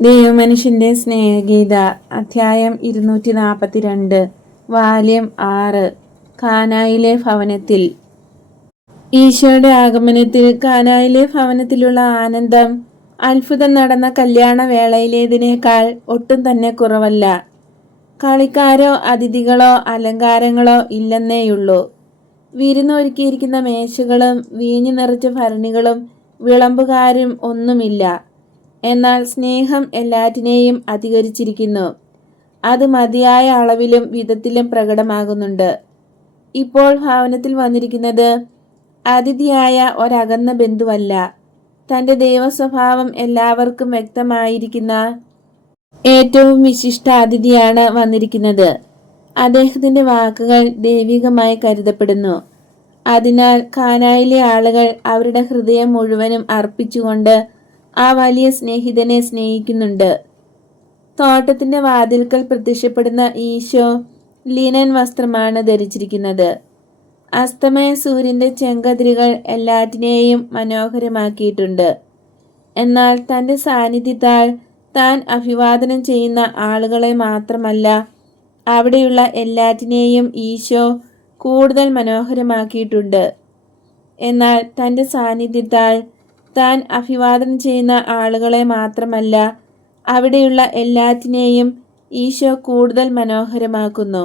ദൈവമനുഷ്യന്റെ സ്നേഹഗീത അധ്യായം 242 വാല്യം 6 കാനായിലെ ഭവനത്തിൽ. ഈശോയുടെ ആഗമനത്തിൽ കാനായിലെ ഭവനത്തിലുള്ള ആനന്ദം അത്ഭുതം നടന്ന കല്യാണ വേളയിലേതിനേക്കാൾ ഒട്ടും തന്നെ കുറവല്ല. കളിക്കാരോ അതിഥികളോ അലങ്കാരങ്ങളോ ഇല്ലെന്നേയുള്ളൂ. വിരുന്നൊരുക്കിയിരിക്കുന്ന മേശകളും വീഞ്ഞു നിറച്ച ഭരണികളും വിളമ്പുകാരും ഒന്നുമില്ല. എന്നാൽ സ്നേഹം എല്ലാറ്റിനെയും അധികരിച്ചിരിക്കുന്നു. അത് മതിയായ അളവിലും വിധത്തിലും പ്രകടമാകുന്നുണ്ട്. ഇപ്പോൾ ഭവനത്തിൽ വന്നിരിക്കുന്നത് അതിഥിയായ ഒരകന്ന ബന്ധുവല്ല. തൻ്റെ ദൈവസ്വഭാവം എല്ലാവർക്കും വ്യക്തമായിരിക്കുന്ന ഏറ്റവും വിശിഷ്ട അതിഥിയാണ് വന്നിരിക്കുന്നത്. അദ്ദേഹത്തിൻ്റെ വാക്കുകൾ ദൈവികമായി കരുതപ്പെടുന്നു. അതിനാൽ കാനായിലെ ആളുകൾ അവരുടെ ഹൃദയം മുഴുവനും അർപ്പിച്ചുകൊണ്ട് ആ വലിയ സ്നേഹിതനെ സ്നേഹിക്കുന്നുണ്ട്. തോട്ടത്തിന്റെ വാതിൽക്കൽ പ്രത്യക്ഷപ്പെടുന്ന ഈശോ ലിനൻ വസ്ത്രമാണ് ധരിച്ചിരിക്കുന്നത്. അസ്തമയ സൂര്യന്റെ ചെങ്കതിരുകൾ എല്ലാറ്റിനെയും മനോഹരമാക്കിയിട്ടുണ്ട്. എന്നാൽ തൻ്റെ സാന്നിധ്യത്താൽ താൻ അഭിവാദനം ചെയ്യുന്ന ആളുകളെ മാത്രമല്ല, അവിടെയുള്ള എല്ലാറ്റിനെയും ഈശോ കൂടുതൽ മനോഹരമാക്കിയിട്ടുണ്ട്. എന്നാൽ തൻ്റെ സാന്നിധ്യത്താൽ താൻ അഭിവാദനം ചെയ്യുന്ന ആളുകളെ മാത്രമല്ല, അവിടെയുള്ള എല്ലാറ്റിനെയും ഈശോ കൂടുതൽ മനോഹരമാക്കുന്നു.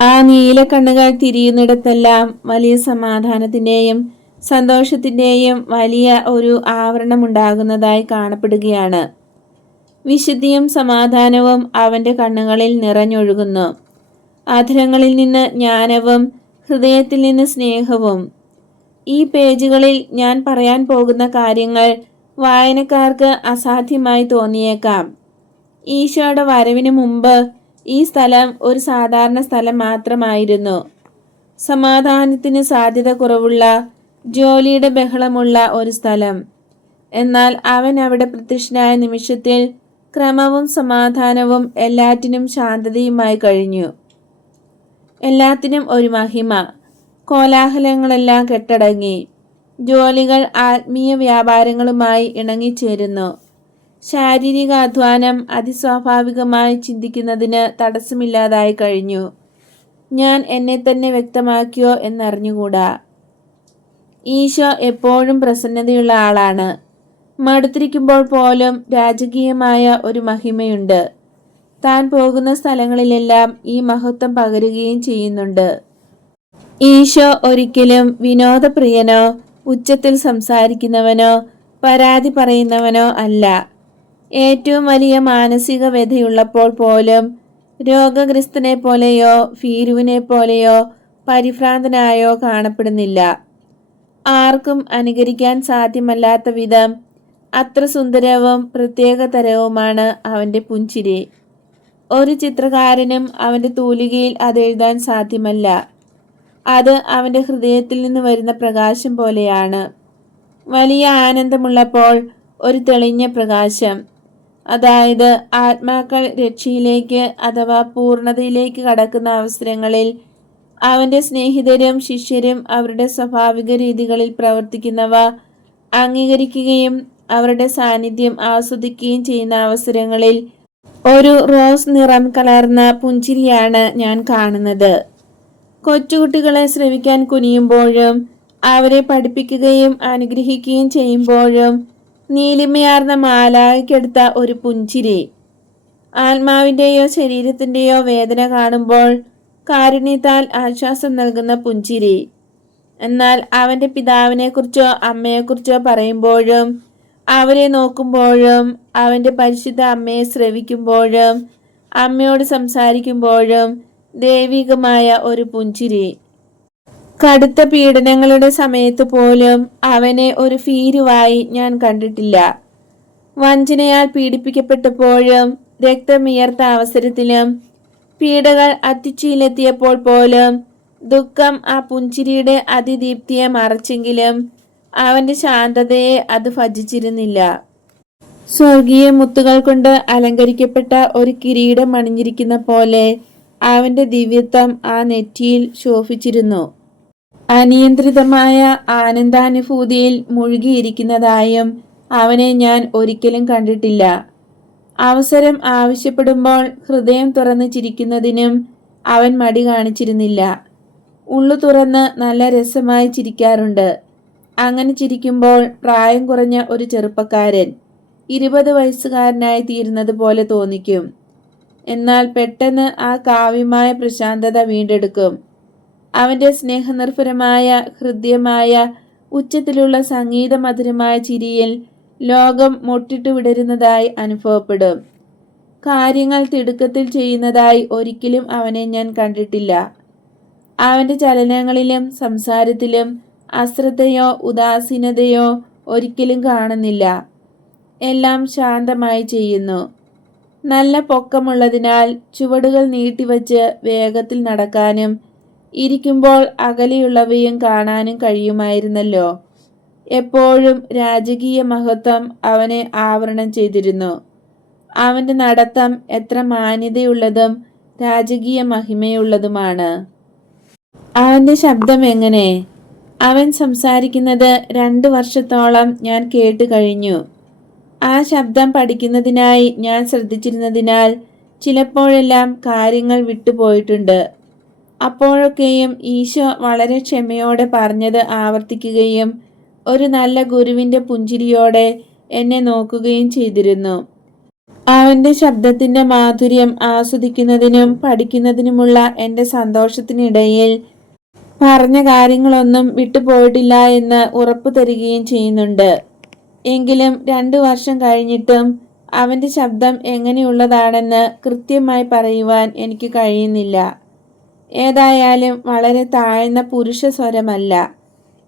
ആ നീലക്കണ്ണുകൾ തിരിയുന്നിടത്തെല്ലാം വലിയ സമാധാനത്തിൻ്റെയും സന്തോഷത്തിൻ്റെയും വലിയ ഒരു ആവരണമുണ്ടാകുന്നതായി കാണപ്പെടുകയാണ്. വിശുദ്ധിയും സമാധാനവും അവൻ്റെ കണ്ണുകളിൽ നിറഞ്ഞൊഴുകുന്നു. അധരങ്ങളിൽ നിന്ന് ജ്ഞാനവും ഹൃദയത്തിൽ നിന്ന് സ്നേഹവും. ഈ പേജുകളിൽ ഞാൻ പറയാൻ പോകുന്ന കാര്യങ്ങൾ വായനക്കാർക്ക് അസാധ്യമായി തോന്നിയേക്കാം. ഈശോയുടെ വരവിന് മുമ്പ് ഈ സ്ഥലം ഒരു സാധാരണ സ്ഥലം മാത്രമായിരുന്നു. സമാധാനത്തിന് സാധ്യത കുറവുള്ള, ജോലിയുടെ ബഹളമുള്ള ഒരു സ്ഥലം. എന്നാൽ അവൻ അവിടെ പ്രത്യക്ഷനായ നിമിഷത്തിൽ ക്രമവും സമാധാനവും എല്ലാറ്റിനും ശാന്തതയുമായി കഴിഞ്ഞു. എല്ലാത്തിനും ഒരു മഹിമ. കോലാഹലങ്ങളെല്ലാം കെട്ടടങ്ങി. ജോലികൾ ആത്മീയ വ്യാപാരങ്ങളുമായി ഇണങ്ങിച്ചേരുന്നു. ശാരീരിക അധ്വാനം അതിസ്വാഭാവികമായി ചിന്തിക്കുന്നതിന് തടസ്സമില്ലാതായി കഴിഞ്ഞു. ഞാൻ എന്നെ തന്നെ വ്യക്തമാക്കിയോ എന്നറിഞ്ഞുകൂടാ. ഈശോ എപ്പോഴും പ്രസന്നതയുള്ള ആളാണ്. മടുത്തിരിക്കുമ്പോൾ പോലും രാജകീയമായ ഒരു മഹിമയുണ്ട്. താൻ പോകുന്ന സ്ഥലങ്ങളിലെല്ലാം ഈ മഹത്വം പകരുകയും ചെയ്യുന്നുണ്ട്. ഈശോ ഒരിക്കലും വിനോദപ്രിയനോ ഉച്ചത്തിൽ സംസാരിക്കുന്നവനോ പരാതി പറയുന്നവനോ അല്ല. ഏറ്റവും വലിയ മാനസിക വ്യഥയുള്ളപ്പോൾ പോലും രോഗഗ്രസ്തനെ പോലെയോ ഭീരുവിനെ പോലെയോ പരിഭ്രാന്തനായോ കാണപ്പെടുന്നില്ല. ആർക്കും അനുകരിക്കാൻ സാധ്യമല്ലാത്ത വിധം അത്ര സുന്ദരവും പ്രത്യേകതരവുമാണ് അവൻ്റെ പുഞ്ചിരി. ഒരു ചിത്രകാരനും അവൻ്റെ തൂലികയിൽ അതെഴുതാൻ സാധ്യമല്ല. അത് അവൻ്റെ ഹൃദയത്തിൽ നിന്ന് വരുന്ന പ്രകാശം പോലെയാണ്. വലിയ ആനന്ദമുള്ളപ്പോൾ ഒരു തെളിഞ്ഞ പ്രകാശം. അതായത് ആത്മാക്കൾ രക്ഷയിലേക്ക് അഥവാ പൂർണ്ണതയിലേക്ക് കടക്കുന്ന അവസരങ്ങളിൽ അവൻ്റെ സ്നേഹിതരും ശിഷ്യരും അവരുടെ സ്വാഭാവിക രീതികളിൽ പ്രവർത്തിക്കുന്നവ അംഗീകരിക്കുകയും അവരുടെ സാന്നിധ്യം ആസ്വദിക്കുകയും ചെയ്യുന്ന അവസരങ്ങളിൽ ഒരു റോസ് നിറം കലർന്ന പുഞ്ചിരിയാണ് ഞാൻ കാണുന്നത്. കൊച്ചുകുട്ടികളെ ശ്രവിക്കാൻ കുനിയുമ്പോഴും അവരെ പഠിപ്പിക്കുകയും അനുഗ്രഹിക്കുകയും ചെയ്യുമ്പോഴും നീലിമയാർന്ന മാലാഖയ്ക്കെടുത്ത ഒരു പുഞ്ചിരി. ആത്മാവിൻ്റെയോ ശരീരത്തിൻ്റെയോ വേദന കാണുമ്പോൾ കാരുണ്യത്താൽ ആശ്വാസം നൽകുന്ന പുഞ്ചിരി. എന്നാൽ അവൻ്റെ പിതാവിനെക്കുറിച്ചോ അമ്മയെക്കുറിച്ചോ പറയുമ്പോഴും അവരെ നോക്കുമ്പോഴും അവൻ്റെ പരിശുദ്ധ അമ്മയെ ശ്രവിക്കുമ്പോഴും അമ്മയോട് സംസാരിക്കുമ്പോഴും ദൈവികമായ ഒരു പുഞ്ചിരി. കടുത്ത പീഡനങ്ങളുടെ സമയത്ത് പോലും അവനെ ഒരു ഭീരുവായി ഞാൻ കണ്ടിട്ടില്ല. വഞ്ചനയാൽ പീഡിപ്പിക്കപ്പെട്ടപ്പോഴും രക്തമിയർത്ത അവസരത്തിലും പീഡകൾ അത്യുച്ചയിലെത്തിയപ്പോൾ പോലും ദുഃഖം ആ പുഞ്ചിരിയുടെ അതിദീപ്തിയെ മറച്ചെങ്കിലും അവൻ്റെ ശാന്തതയെ അത് ഭജിച്ചിരുന്നില്ല. സ്വർഗീയ മുത്തുകൾ കൊണ്ട് അലങ്കരിക്കപ്പെട്ട ഒരു കിരീടം അണിഞ്ഞിരിക്കുന്ന പോലെ അവൻ്റെ ദിവ്യത്വം ആ നെറ്റിയിൽ ശോഭിച്ചിരുന്നു. അനിയന്ത്രിതമായ ആനന്ദാനുഭൂതിയിൽ മുഴുകിയിരിക്കുന്നതായും അവനെ ഞാൻ ഒരിക്കലും കണ്ടിട്ടില്ല. അവസരം ആവശ്യപ്പെടുമ്പോൾ ഹൃദയം തുറന്ന് ചിരിക്കുന്നതിനും അവൻ മടി കാണിച്ചിരുന്നില്ല. ഉള്ളു തുറന്ന് നല്ല രസമായി ചിരിക്കാറുണ്ട്. അങ്ങനെ ചിരിക്കുമ്പോൾ പ്രായം കുറഞ്ഞ ഒരു ചെറുപ്പക്കാരൻ 20 വയസ്സുകാരനായി തീരുന്നത് പോലെ തോന്നിക്കും. എന്നാൽ പെട്ടെന്ന് ആ കാവ്യമായ പ്രശാന്തത വീണ്ടെടുക്കും. അവന്റെ സ്നേഹനിർഭരമായ ഹൃദ്യമായ ഉച്ചത്തിലുള്ള സംഗീതമധുരമായ ചിരിയിൽ ലോകം മൊട്ടിട്ട് വിടരുന്നതായി അനുഭവപ്പെടും. കാര്യങ്ങൾ തിടുക്കത്തിൽ ചെയ്യുന്നതായി ഒരിക്കലും അവനെ ഞാൻ കണ്ടിട്ടില്ല. അവന്റെ ചലനങ്ങളിലും സംസാരത്തിലും അശ്രദ്ധയോ ഉദാസീനതയോ ഒരിക്കലും കാണുന്നില്ല. എല്ലാം ശാന്തമായി ചെയ്യുന്നു. നല്ല പൊക്കമുള്ളതിനാൽ ചുവടുകൾ നീട്ടിവച്ച് വേഗത്തിൽ നടക്കാനും ഇരിക്കുമ്പോൾ അകലെയുള്ളവയും കാണാനും കഴിയുമായിരുന്നല്ലോ. എപ്പോഴും രാജകീയ മഹത്വം അവനെ ആവരണം ചെയ്തിരുന്നു. അവന്റെ നടത്തം എത്ര മാന്യതയുള്ളതും രാജകീയ മഹിമയുള്ളതുമാണ്. അവന്റെ ശബ്ദം എങ്ങനെ! അവൻ സംസാരിക്കുന്നത് 2 വർഷത്തോളം ഞാൻ കേട്ടു കഴിഞ്ഞു. ആ ശബ്ദം പഠിക്കുന്നതിനായി ഞാൻ ശ്രദ്ധിച്ചിരുന്നതിനാൽ ചിലപ്പോഴെല്ലാം കാര്യങ്ങൾ വിട്ടുപോയിട്ടുണ്ട്. അപ്പോഴൊക്കെയും ഈശോ വളരെ ക്ഷമയോടെ പറഞ്ഞത് ആവർത്തിക്കുകയും ഒരു നല്ല ഗുരുവിന്റെ പുഞ്ചിരിയോടെ എന്നെ നോക്കുകയും ചെയ്തിരുന്നു. അവന്റെ ശബ്ദത്തിന്റെ മാധുര്യം ആസ്വദിക്കുന്നതിനും പഠിക്കുന്നതിനുമുള്ള എൻ്റെ സന്തോഷത്തിനിടയിൽ പറഞ്ഞ കാര്യങ്ങളൊന്നും വിട്ടുപോയിട്ടില്ല എന്ന് ഉറപ്പു തരികയും ചെയ്യുന്നുണ്ട്. എങ്കിലും 2 വർഷം കഴിഞ്ഞിട്ടും അവന്റെ ശബ്ദം എങ്ങനെയുള്ളതാണെന്ന് കൃത്യമായി പറയുവാൻ എനിക്ക് കഴിയുന്നില്ല. ഏതായാലും വളരെ താഴ്ന്ന പുരുഷ സ്വരമല്ല,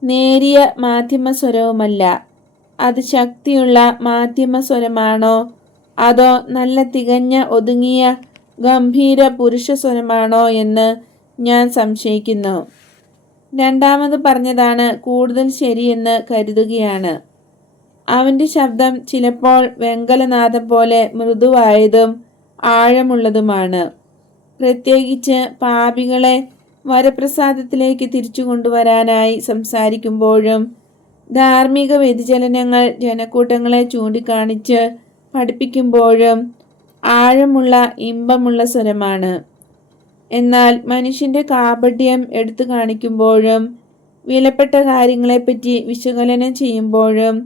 നേരിയ മാധ്യമ സ്വരവുമല്ല. അത് ശക്തിയുള്ള മാധ്യമ സ്വരമാണോ അതോ നല്ല തികഞ്ഞ ഒതുങ്ങിയ ഗംഭീര പുരുഷ സ്വരമാണോ എന്ന് ഞാൻ സംശയിക്കുന്നു. രണ്ടാമത് പറഞ്ഞതാണ് കൂടുതൽ ശരിയെന്ന് കരുതുകയാണ്. അവന്റെ ശബ്ദം ചിലപ്പോൾ വെങ്കലനാദം പോലെ മൃദുവായതും ആഴമുള്ളതുമാണ്. പ്രത്യേകിച്ച് പാപികളെ വരപ്രസാദത്തിലേക്ക് തിരിച്ചു കൊണ്ടുവരാനായി സംസാരിക്കുമ്പോഴും ധാർമ്മിക വ്യതിചലനങ്ങൾ ജനക്കൂട്ടങ്ങളെ ചൂണ്ടിക്കാണിച്ച് പഠിപ്പിക്കുമ്പോഴും ആഴമുള്ള ഇമ്പമുള്ള സ്വരമാണ്. എന്നാൽ മനുഷ്യന്റെ കാപട്യം എടുത്തു കാണിക്കുമ്പോഴും വിലപ്പെട്ട കാര്യങ്ങളെപ്പറ്റി വിശകലനം ചെയ്യുമ്പോഴും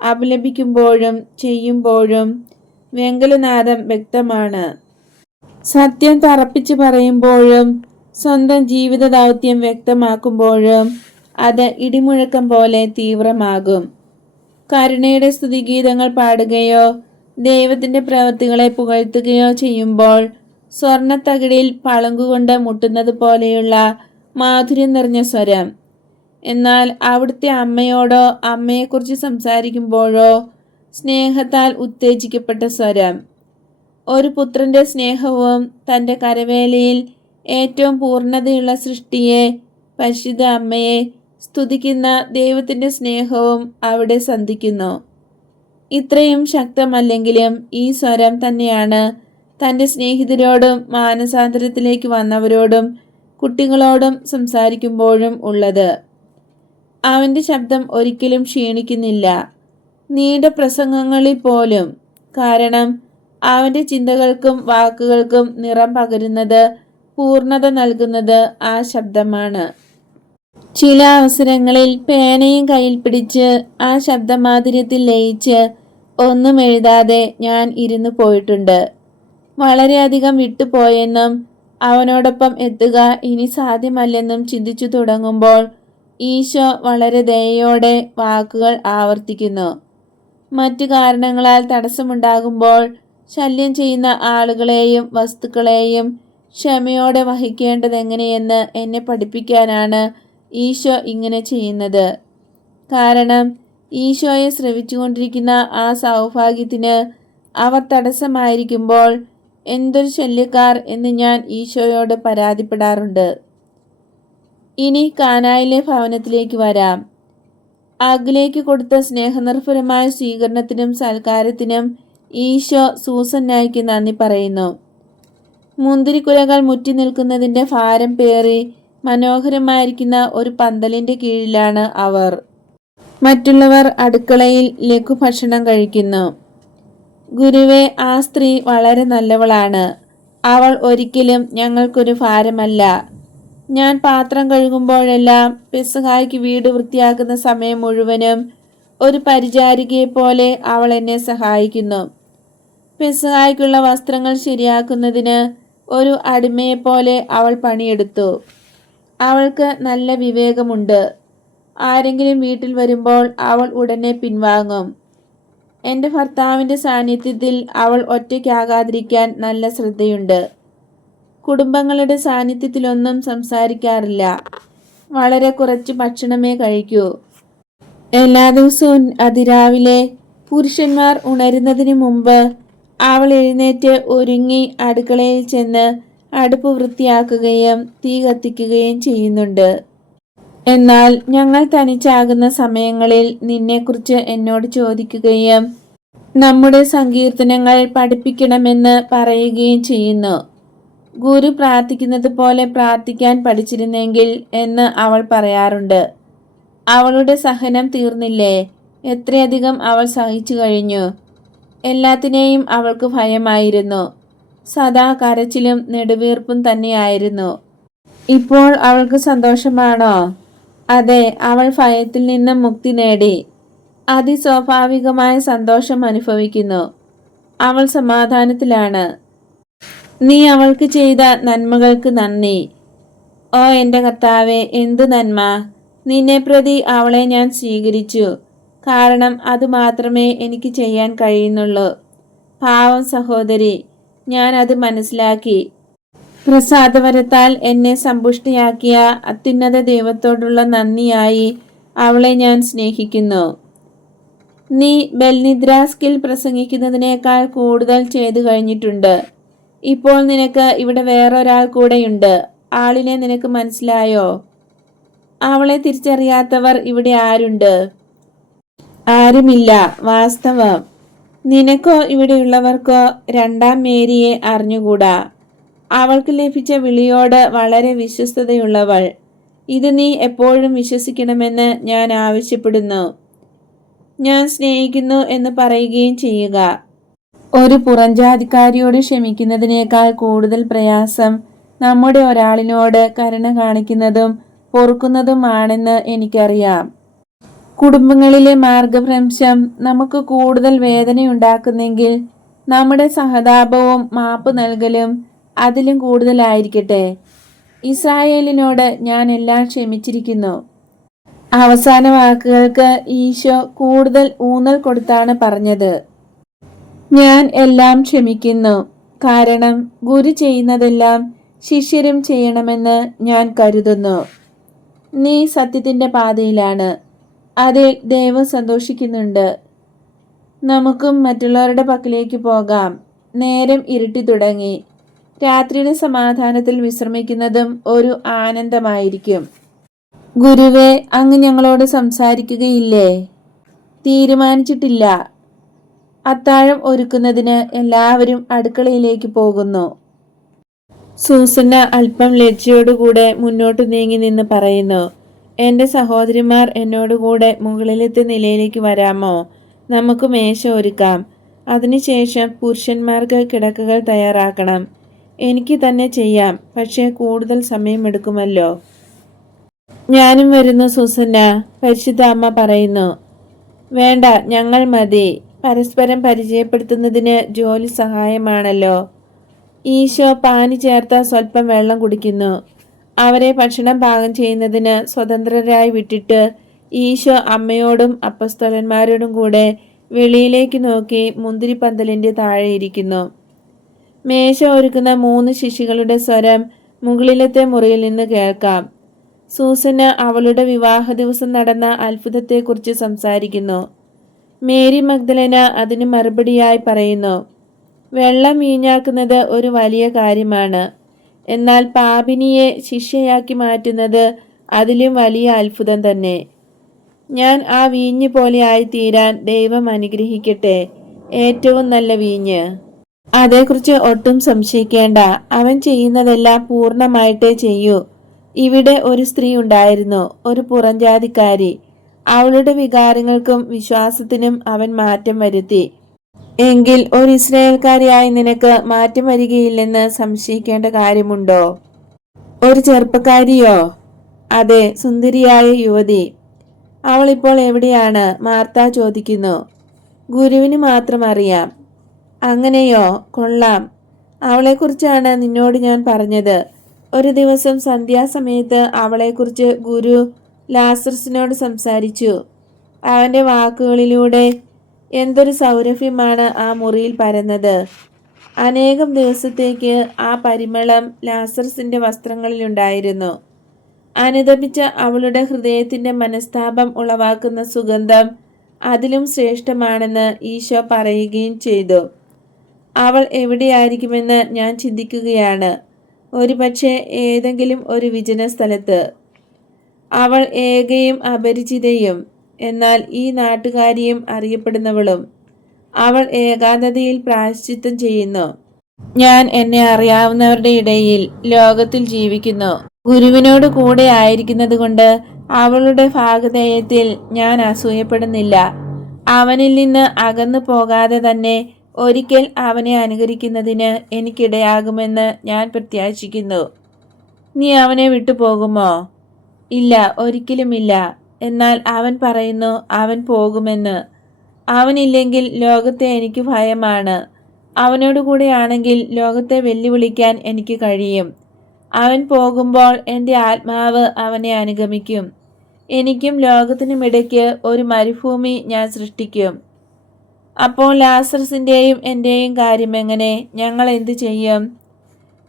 അപലപിക്കുമ്പോഴും ചെയ്യുമ്പോഴും വെങ്കലനാദം വ്യക്തമാണ്. സത്യം തറപ്പിച്ച് പറയുമ്പോഴും സ്വന്തം ജീവിത ദൗത്യം വ്യക്തമാക്കുമ്പോഴും അത് ഇടിമുഴക്കം പോലെ തീവ്രമാകും. കരുണയുടെ സ്തുതിഗീതങ്ങൾ പാടുകയോ ദൈവത്തിന്റെ പ്രവൃത്തികളെ പുകഴ്ത്തുകയോ ചെയ്യുമ്പോൾ സ്വർണത്തകിടിൽ പളുങ്കുകൊണ്ട് മുട്ടുന്നത് പോലെയുള്ള മാധുര്യം നിറഞ്ഞ സ്വരം. എന്നാൽ അവിടുത്തെ അമ്മയോടോ അമ്മയെക്കുറിച്ച് സംസാരിക്കുമ്പോഴോ സ്നേഹത്താൽ ഉത്തേജിക്കപ്പെട്ട സ്വരം. ഒരു പുത്രന്റെ സ്നേഹവും തൻ്റെ കരവേലയിൽ ഏറ്റവും പൂർണ്ണതയുള്ള സൃഷ്ടിയെ, പരിശുദ്ധ അമ്മയെ സ്തുതിക്കുന്ന ദൈവത്തിൻ്റെ സ്നേഹവും അവിടെ സന്ധിക്കുന്നു. ഇത്രയും ശക്തമല്ലെങ്കിലും ഈ സ്വരം തന്നെയാണ് തൻ്റെ സ്നേഹിതരോടും മാനസാന്തരത്തിലേക്ക് വന്നവരോടും കുട്ടികളോടും സംസാരിക്കുമ്പോഴും ഉള്ളത്. അവൻ്റെ ശബ്ദം ഒരിക്കലും ക്ഷീണിക്കുന്നില്ല, നീണ്ട പ്രസംഗങ്ങളിൽ പോലും. കാരണം അവൻ്റെ ചിന്തകൾക്കും വാക്കുകൾക്കും നിറം പകരുന്നത്, പൂർണ്ണത നൽകുന്നത് ആ ശബ്ദമാണ്. ചില അവസരങ്ങളിൽ പേനയും കയ്യിൽ പിടിച്ച് ആ ശബ്ദമാധുര്യത്തിൽ ലയിച്ച് ഒന്നും എഴുതാതെ ഞാൻ ഇരുന്നു പോയിട്ടുണ്ട്. വളരെയധികം വിട്ടുപോയെന്നും അവനോടൊപ്പം എത്തുക ഇനി സാധ്യമല്ലെന്നും ചിന്തിച്ചു തുടങ്ങുമ്പോൾ ഈശോ വളരെ ദയയോടെ വാക്കുകൾ ആവർത്തിക്കുന്നു. മറ്റു കാരണങ്ങളാൽ തടസ്സമുണ്ടാകുമ്പോൾ ശല്യം ചെയ്യുന്ന ആളുകളെയും വസ്തുക്കളെയും ക്ഷമയോടെ വഹിക്കേണ്ടതെങ്ങനെയെന്ന് എന്നെ പഠിപ്പിക്കാനാണ് ഈശോ ഇങ്ങനെ ചെയ്യുന്നത്. കാരണം ഈശോയെ ശ്രവിച്ചുകൊണ്ടിരിക്കുന്ന ആ സൗഭാഗ്യത്തിന് അവർ തടസ്സമായിരിക്കുമ്പോൾ എന്തൊരു ശല്യക്കാർ എന്ന് ഞാൻ ഈശോയോട് പരാതിപ്പെടാറുണ്ട്. ഇനി കാനായിലെ ഭവനത്തിലേക്ക് വരാം. അകിലേക്ക് കൊടുത്ത സ്നേഹനിർഭരമായ സ്വീകരണത്തിനും സൽക്കാരത്തിനും ഈശോ സൂസന്നായിക്ക് നന്ദി പറയുന്നു. മുന്തിരിക്കുലകൾ മുറ്റി നിൽക്കുന്നതിൻ്റെ ഭാരം പേറി മനോഹരമായിരിക്കുന്ന ഒരു പന്തലിൻ്റെ കീഴിലാണ് അവർ. മറ്റുള്ളവർ അടുക്കളയിൽ ലഘുഭക്ഷണം കഴിക്കുന്നു. ഗുരുവേ, ആ സ്ത്രീ വളരെ നല്ലവളാണ്. അവൾ ഒരിക്കലും ഞങ്ങൾക്കൊരു ഭാരമല്ല. ഞാൻ പാത്രം കഴുകുമ്പോഴെല്ലാം, പെസഹായ്ക്ക് വീട് വൃത്തിയാക്കുന്ന സമയം മുഴുവനും ഒരു പരിചാരികയെ പോലെ അവൾ എന്നെ സഹായിക്കുന്നു. പെസഹായ്ക്കുള്ള വസ്ത്രങ്ങൾ ശരിയാക്കുന്നതിന് ഒരു അടിമയെപ്പോലെ അവൾ പണിയെടുത്തു. അവൾക്ക് നല്ല വിവേകമുണ്ട്. ആരെങ്കിലും വീട്ടിൽ വരുമ്പോൾ അവൾ ഉടനെ പിൻവാങ്ങും. എൻ്റെ ഭർത്താവിൻ്റെ സാന്നിധ്യത്തിൽ അവൾ ഒറ്റയ്ക്കാകാതിരിക്കാൻ നല്ല ശ്രദ്ധയുണ്ട്. കുടുംബങ്ങളുടെ സാന്നിധ്യത്തിലൊന്നും സംസാരിക്കാറില്ല. വളരെ കുറച്ച് ഭക്ഷണമേ കഴിക്കൂ. എല്ലാ ദിവസവും അതിരാവിലെ പുരുഷന്മാർ ഉണരുന്നതിന് മുമ്പ് അവൾ എഴുന്നേറ്റ് ഒരുങ്ങി അടുക്കളയിൽ ചെന്ന് അടുപ്പ് വൃത്തിയാക്കുകയും തീ കത്തിക്കുകയും ചെയ്യുന്നുണ്ട്. എന്നാൽ ഞങ്ങൾ തനിച്ചാകുന്ന സമയങ്ങളിൽ നിന്നെക്കുറിച്ച് എന്നോട് ചോദിക്കുകയും നമ്മുടെ സങ്കീർത്തനങ്ങൾ പഠിപ്പിക്കണമെന്ന് പറയുകയും ചെയ്യുന്നു. ഗുരു പ്രാർത്ഥിക്കുന്നത് പോലെ പ്രാർത്ഥിക്കാൻ പഠിച്ചിരുന്നെങ്കിൽ എന്ന് അവൾ പറയാറുണ്ട്. അവളുടെ സഹനം തീർന്നില്ലേ? എത്രയധികം അവൾ സഹിച്ചു കഴിഞ്ഞു. എല്ലാത്തിനെയും അവൾക്ക് ഭയമായിരുന്നു. സദാ കരച്ചിലും നെടുവീർപ്പും തന്നെയായിരുന്നു. ഇപ്പോൾ അവൾക്ക് സന്തോഷമാണോ? അതെ, അവൾ ഭയത്തിൽ നിന്നും മുക്തി നേടി. അതിസ്വാഭാവികമായ സന്തോഷം അനുഭവിക്കുന്നു. അവൾ സമാധാനത്തിലാണ്. നീ അവൾക്ക് ചെയ്ത നന്മകൾക്ക് നന്ദി. ഓ എൻ്റെ കർത്താവേ, എന്തു നന്മ! നിന്നെ പ്രതി അവളെ ഞാൻ സ്വീകരിച്ചു. കാരണം അത് മാത്രമേ എനിക്ക് ചെയ്യാൻ കഴിയുന്നുള്ളൂ. പാവം സഹോദരി, ഞാൻ അത് മനസ്സിലാക്കി. പ്രസാദവരത്താൽ എന്നെ സമ്പുഷ്ടിയാക്കിയ അത്യുന്നത ദൈവത്തോടുള്ള നന്ദിയായി അവളെ ഞാൻ സ്നേഹിക്കുന്നു. നീ ബെൽനിദ്രാസ്കിൽ പ്രസംഗിക്കുന്നതിനേക്കാൾ കൂടുതൽ ചെയ്തു കഴിഞ്ഞിട്ടുണ്ട്. ഇപ്പോൾ നിനക്ക് ഇവിടെ വേറൊരാൾ കൂടെയുണ്ട്. ആളിനെ നിനക്ക് മനസ്സിലായോ? അവളെ തിരിച്ചറിയാത്തവർ ഇവിടെ ആരുണ്ട്? ആരുമില്ല. വാസ്തവം. നിനക്കോ ഇവിടെയുള്ളവർക്കോ രണ്ടാം മേരിയെ അറിഞ്ഞുകൂടാ. അവൾക്ക് ലഭിച്ച വിളിയോട് വളരെ വിശ്വസ്തതയുള്ളവൾ. ഇത് നീ എപ്പോഴും വിശ്വസിക്കണമെന്ന് ഞാൻ ആവശ്യപ്പെടുന്നു. ഞാൻ സ്നേഹിക്കുന്നു എന്ന് പറയുകയും ചെയ്യുക. ഒരു പുറംജാതിക്കാരിയോട് ക്ഷമിക്കുന്നതിനേക്കാൾ കൂടുതൽ പ്രയാസം നമ്മുടെ ഒരാളിനോട് കരുണ കാണിക്കുന്നതും പൊറുക്കുന്നതുമാണെന്ന് എനിക്കറിയാം. കുടുംബങ്ങളിലെ മാർഗഭ്രംശം നമുക്ക് കൂടുതൽ വേദനയുണ്ടാക്കുന്നെങ്കിൽ നമ്മുടെ സഹതാപവും മാപ്പ് നൽകലും അതിലും കൂടുതലായിരിക്കട്ടെ. ഇസ്രായേലിനോട് ഞാൻ എല്ലാം ക്ഷമിച്ചിരിക്കുന്നു. അവസാന വാക്കുകൾക്ക് ഈശോ കൂടുതൽ ഊന്നൽ കൊടുത്താണ് പറഞ്ഞത്. ഞാൻ എല്ലാം ക്ഷമിക്കുന്നു. കാരണം ഗുരു ചെയ്യുന്നതെല്ലാം ശിഷ്യരും ചെയ്യണമെന്ന് ഞാൻ കരുതുന്നു. നീ സത്യത്തിന്റെ പാതയിലാണ്. അതിൽ ദൈവം സന്തോഷിക്കുന്നുണ്ട്. നമുക്കും മറ്റുള്ളവരുടെ പക്കലേക്ക് പോകാം. നേരം ഇരുട്ടി തുടങ്ങി. രാത്രിയുടെ സമാധാനത്തിൽ വിശ്രമിക്കുന്നതും ഒരു ആനന്ദമായിരിക്കും. ഗുരുവേ, അങ്ങ് ഞങ്ങളോട് സംസാരിക്കുകയില്ലേ? തീരുമാനിച്ചിട്ടില്ല. അത്താഴം ഒരുക്കുന്നതിന് എല്ലാവരും അടുക്കളയിലേക്ക് പോകുന്നു. സൂസന്ന അല്പം ലജ്ജയോടുകൂടെ മുന്നോട്ട് നീങ്ങി നിന്ന് പറയുന്നു. എൻ്റെ സഹോദരിമാർ എന്നോടുകൂടെ മുകളിലത്തെ നിലയിലേക്ക് വരാമോ? നമുക്ക് മേശ ഒരുക്കാം. അതിനുശേഷം പുരുഷന്മാർക്ക് കിടക്കകൾ തയ്യാറാക്കണം. എനിക്ക് തന്നെ ചെയ്യാം, പക്ഷേ കൂടുതൽ സമയമെടുക്കുമല്ലോ. ഞാനും വരുന്നു സൂസന്ന, പരിശുദ്ധ അമ്മ പറയുന്നു. വേണ്ട, ഞങ്ങൾ മതി. പരസ്പരം പരിചയപ്പെടുത്തുന്നതിന് ജോലി സഹായമാണല്ലോ. ഈശോ പാനി ചേർത്ത സ്വല്പം വെള്ളം കുടിക്കുന്നു. അവരെ ഭക്ഷണം പാകം ചെയ്യുന്നതിന് സ്വതന്ത്രരായി വിട്ടിട്ട് ഈശോ അമ്മയോടും അപ്പസ്തോലന്മാരോടും കൂടെ വെളിയിലേക്ക് നോക്കി മുന്തിരിപ്പന്തലിന്റെ താഴെ ഇരിക്കുന്നു. മേശ ഒരുക്കുന്ന 3 ശിശുക്കളുടെ സ്വരം മുകളിലത്തെ മുറിയിൽ നിന്ന് കേൾക്കാം. സൂസന്ന അവളുടെ വിവാഹ ദിവസം നടന്ന അത്ഭുതത്തെക്കുറിച്ച് സംസാരിക്കുന്നു. മേരി മഗ്ദലേന അതിന് മറുപടിയായി പറയുന്നു, വെള്ളം വീഞ്ഞാക്കുന്നത് ഒരു വലിയ കാര്യമാണ്. എന്നാൽ പാപിനിയെ ശിഷ്യയാക്കി മാറ്റുന്നത് അതിലും വലിയ അത്ഭുതം തന്നെ. ഞാൻ ആ വീഞ്ഞ് പോലെ ആയിത്തീരാൻ ദൈവം അനുഗ്രഹിക്കട്ടെ. ഏറ്റവും നല്ല വീഞ്ഞ്. അതേക്കുറിച്ച് ഒട്ടും സംശയിക്കേണ്ട. അവൻ ചെയ്യുന്നതെല്ലാം പൂർണ്ണമായിട്ടേ ചെയ്യൂ. ഇവിടെ ഒരു സ്ത്രീ ഉണ്ടായിരുന്നു, ഒരു പുറംജാതിക്കാരി. അവളുടെ വികാരങ്ങൾക്കും വിശ്വാസത്തിനും അവൻ മാറ്റം വരുത്തി. എങ്കിൽ ഒരു ഇസ്രായേൽക്കാരിയായി നിനക്ക് മാറ്റം വരികയില്ലെന്ന് സംശയിക്കേണ്ട കാര്യമുണ്ടോ? ഒരു ചെറുപ്പക്കാരിയോ? അതെ, സുന്ദരിയായ യുവതി. അവൾ ഇപ്പോൾ എവിടെയാണ്? മാർത്ത ചോദിക്കുന്നു. ഗുരുവിന് മാത്രം അറിയാം. അങ്ങനെയോ? കൊള്ളാം. അവളെക്കുറിച്ചാണ് നിന്നോട് ഞാൻ പറഞ്ഞത്. ഒരു ദിവസം സന്ധ്യാസമയത്ത് അവളെക്കുറിച്ച് ഗുരു ലാസറസിനോട് സംസാരിച്ചു. അവന്റെ വാക്കുകളിലൂടെ എന്തൊരു സൗരഭ്യമാണ് ആ മുറിയിൽ പരന്നത്. അനേകം ദിവസത്തേക്ക് ആ പരിമളം ലാസറസിന്റെ വസ്ത്രങ്ങളിലുണ്ടായിരുന്നു. അനുദപിച്ച അവളുടെ ഹൃദയത്തിന്റെ മനസ്താപം ഉളവാക്കുന്ന സുഗന്ധം അതിലും ശ്രേഷ്ഠമാണെന്ന് ഈശോ പറയുകയും ചെയ്തു. അവൾ എവിടെയായിരിക്കുമെന്ന് ഞാൻ ചിന്തിക്കുകയാണ്. ഒരുപക്ഷെ ഏതെങ്കിലും ഒരു വിജന സ്ഥലത്ത്. അവൾ ഏകയും അപരിചിതയും, എന്നാൽ ഈ നാട്ടുകാരിയും അറിയപ്പെടുന്നവളും. അവൾ ഏകാന്തതയിൽ പ്രായശ്ചിത്തം ചെയ്യുന്നു. ഞാൻ എന്നെ അറിയാവുന്നവരുടെ ഇടയിൽ ലോകത്തിൽ ജീവിക്കുന്നു. ഗുരുവിനോട് കൂടെ ആയിരിക്കുന്നത് കൊണ്ട് അവളുടെ ഭാഗധേയത്തിൽ ഞാൻ അസൂയപ്പെടുന്നില്ല. അവനിൽ നിന്ന് അകന്നു പോകാതെ തന്നെ ഒരിക്കൽ അവനെ അനുകരിക്കുന്നതിന് എനിക്കിടയാകുമെന്ന് ഞാൻ പ്രത്യാശിക്കുന്നു. നീ അവനെ വിട്ടുപോകുമോ? ഇല്ല, ഒരിക്കലുമില്ല. എന്നാൽ അവൻ പറയുന്നു അവൻ പോകുമെന്ന്. അവനില്ലെങ്കിൽ ലോകത്തെ എനിക്ക് ഭയമാണ്. അവനോടുകൂടെ ആണെങ്കിൽ ലോകത്തെ വെല്ലുവിളിക്കാൻ എനിക്ക് കഴിയും. അവൻ പോകുമ്പോൾ എൻ്റെ ആത്മാവ് അവനെ അനുഗമിക്കും. എനിക്കും ലോകത്തിനുമിടയ്ക്ക് ഒരു മരുഭൂമി ഞാൻ സൃഷ്ടിക്കും. അപ്പോൾ ലാസറസിൻ്റെയും എൻ്റെയും കാര്യം എങ്ങനെ? ഞങ്ങൾ എന്തു ചെയ്യും?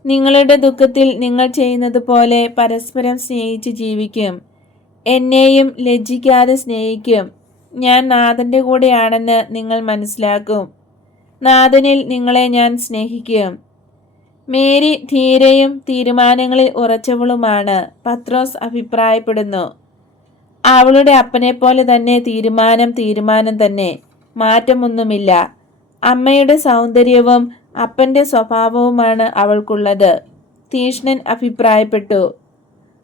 നിങ്ങളുടെ ദുഃഖത്തിൽ നിങ്ങൾ ചെയ്യുന്നത് പോലെ പരസ്പരം സ്നേഹിച്ച് ജീവിക്കും. എന്നെയും ലജ്ജിക്കാതെ സ്നേഹിക്കും. ഞാൻ നാഥൻ്റെ കൂടെയാണെന്ന് നിങ്ങൾ മനസ്സിലാക്കും. നാഥനിൽ നിങ്ങളെ ഞാൻ സ്നേഹിക്കും. മേരി ധീരയും തീരുമാനങ്ങളിൽ ഉറച്ചവളുമാണ്. പത്രോസ് അഭിപ്രായപ്പെടുന്നു. അവളുടെ അപ്പനെപ്പോലെ തന്നെ തീരുമാനം തന്നെ, മാറ്റമൊന്നുമില്ല. അമ്മയുടെ സൗന്ദര്യവും അപ്പൻ്റെ സ്വഭാവവുമാണ് അവൾക്കുള്ളത്. തീഷ്ണൻ അഭിപ്രായപ്പെട്ടു.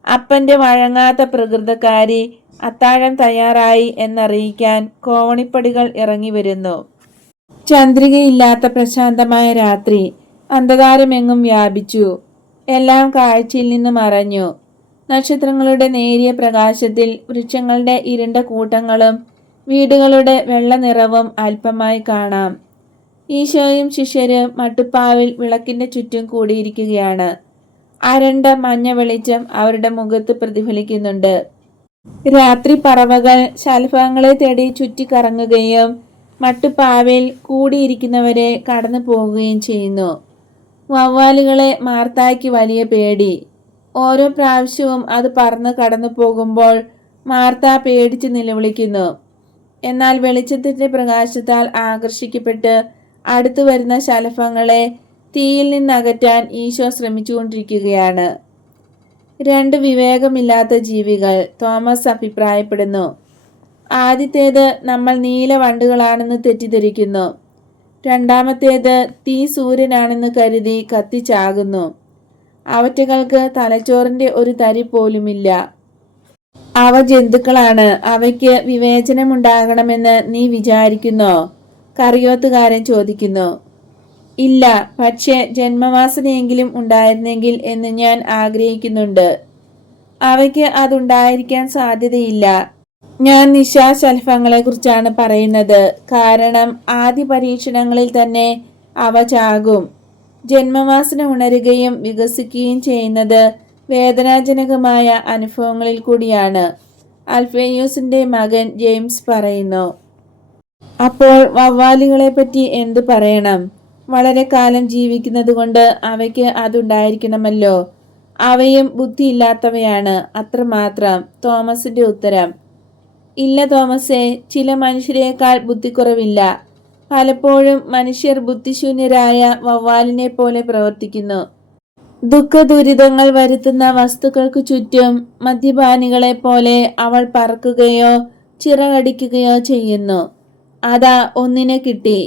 അപ്പൻ്റെ വഴങ്ങാത്ത പ്രകൃതക്കാരി അത്താഴം തയ്യാറായി എന്നറിയിക്കാൻ കോവണിപ്പടികൾ ഇറങ്ങി വരുന്നു. ചന്ദ്രികയില്ലാത്ത പ്രശാന്തമായ രാത്രി. അന്ധകാരമെങ്ങും വ്യാപിച്ചു. എല്ലാം കാഴ്ചയിൽ നിന്ന് മറഞ്ഞു. നക്ഷത്രങ്ങളുടെ നേരിയ പ്രകാശത്തിൽ വൃക്ഷങ്ങളുടെ ഇരുണ്ട കൂട്ടങ്ങളും വീടുകളുടെ വെള്ള നിറവും അല്പമായി കാണാം. ഈശോയും ശിഷ്യരും മട്ടുപ്പാവിൽ വിളക്കിന്റെ ചുറ്റും കൂടിയിരിക്കുകയാണ്. അരണ്ട മഞ്ഞ വെളിച്ചം അവരുടെ മുഖത്ത് പ്രതിഫലിക്കുന്നുണ്ട്. രാത്രി പറവകൾ ശലഭങ്ങളെ തേടി ചുറ്റിക്കറങ്ങുകയും മട്ടുപ്പാവിൽ കൂടിയിരിക്കുന്നവരെ കടന്നു പോവുകയും ചെയ്യുന്നു. വവ്വാലുകളെ മാർത്തായ്ക്ക് വലിയ പേടി. ഓരോ പ്രാവശ്യവും അത് പറന്ന് കടന്നു പോകുമ്പോൾ മാർത്ത പേടിച്ച് നിലവിളിക്കുന്നു. എന്നാൽ വെളിച്ചത്തിന്റെ പ്രകാശത്താൽ ആകർഷിക്കപ്പെട്ട് അടുത്തു വരുന്ന ശലഭങ്ങളെ തീയിൽ നിന്നകറ്റാൻ ഈശോ ശ്രമിച്ചുകൊണ്ടിരിക്കുകയാണ്. രണ്ട് വിവേകമില്ലാത്ത ജീവികൾ, തോമസ് അഭിപ്രായപ്പെടുന്നു. ആദ്യത്തേത് നമ്മൾ നീല വണ്ടുകളാണെന്ന് തെറ്റിദ്ധരിക്കുന്നു. രണ്ടാമത്തേത് തീ സൂര്യനാണെന്ന് കരുതി കത്തിച്ചാകുന്നു. അവറ്റകൾക്ക് തലച്ചോറിന്റെ ഒരു തരി പോലുമില്ല. അവ ജന്തുക്കളാണ്. അവയ്ക്ക് വിവേചനമുണ്ടാകണമെന്ന് നീ വിചാരിക്കുന്നോ? കറിയോത്തുകാരൻ ചോദിക്കുന്നു. ഇല്ല, പക്ഷേ ജന്മവാസനയെങ്കിലും ഉണ്ടായിരുന്നെങ്കിൽ എന്ന് ഞാൻ ആഗ്രഹിക്കുന്നുണ്ട്. അവയ്ക്ക് അതുണ്ടായിരിക്കാൻ സാധ്യതയില്ല. ഞാൻ നിശാശലഭങ്ങളെ കുറിച്ചാണ് പറയുന്നത്. കാരണം ആദ്യ പരീക്ഷണങ്ങളിൽ തന്നെ അവ ചാകും. ജന്മവാസന ഉണരുകയും വികസിക്കുകയും ചെയ്യുന്നത് വേദനാജനകമായ അനുഭവങ്ങളിൽ കൂടിയാണ്. അൽഫേയൂസിന്റെ മകൻ ജെയിംസ് പറയുന്നു. അപ്പോൾ വവ്വാലുകളെ പറ്റി എന്തു പറയണം? വളരെ കാലം ജീവിക്കുന്നത് കൊണ്ട് അവയ്ക്ക് അതുണ്ടായിരിക്കണമല്ലോ. അവയും ബുദ്ധിയില്ലാത്തവയാണ്, അത്രമാത്രം. തോമസിന്റെ ഉത്തരം. ഇല്ല തോമസേ, ചില മനുഷ്യരെക്കാൾ ബുദ്ധിക്കുറവില്ല. പലപ്പോഴും മനുഷ്യർ ബുദ്ധിശൂന്യരായ വവ്വാലിനെ പോലെ പ്രവർത്തിക്കുന്നു. ദുഃഖ ദുരിതങ്ങൾ വരുത്തുന്ന വസ്തുക്കൾക്ക് ചുറ്റും മദ്യപാനികളെ പോലെ അവൾ പറക്കുകയോ ചിറകടിക്കുകയോ ചെയ്യുന്നു. അതാ ഒന്നിനെ കിട്ടി.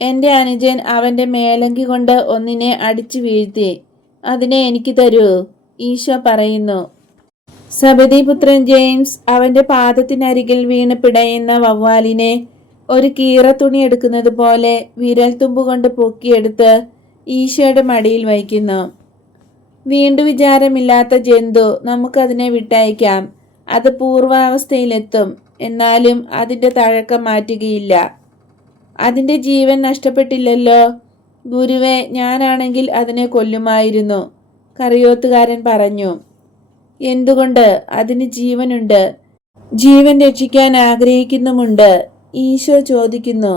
എന്റെ അനുജൻ അവന്റെ മേലങ്കി കൊണ്ട് ഒന്നിനെ അടിച്ചു വീഴ്ത്തി. അതിനെ എനിക്ക് തരൂ, ഈശോ പറയുന്നു. സബദിപുത്രൻ ജെയിംസ് അവന്റെ പാദത്തിനരികിൽ വീണ് പിടയുന്ന വവ്വാലിനെ ഒരു കീറ തുണി എടുക്കുന്നത് പോലെ വിരൽ തുമ്പുകൊണ്ട് പൊക്കിയെടുത്ത് ഈശോയുടെ മടിയിൽ വയ്ക്കുന്നു. വീണ്ടു വിചാരമില്ലാത്ത ജന്തു നമുക്കതിനെ വിട്ടയക്കാം. അത് പൂർവാവസ്ഥയിലെത്തും. എന്നാലും അതിൻ്റെ തഴക്കം മാറ്റുകയില്ല. അതിൻ്റെ ജീവൻ നഷ്ടപ്പെട്ടില്ലല്ലോ. ഗുരുവേ, ഞാനാണെങ്കിൽ അതിനെ കൊല്ലുമായിരുന്നു, കറിയോത്തുകാരൻ പറഞ്ഞു. എന്തുകൊണ്ട്? അതിന് ജീവനുണ്ട്. ജീവൻ രക്ഷിക്കാൻ ആഗ്രഹിക്കുന്നുമുണ്ട്. ഈശോ ചോദിക്കുന്നു.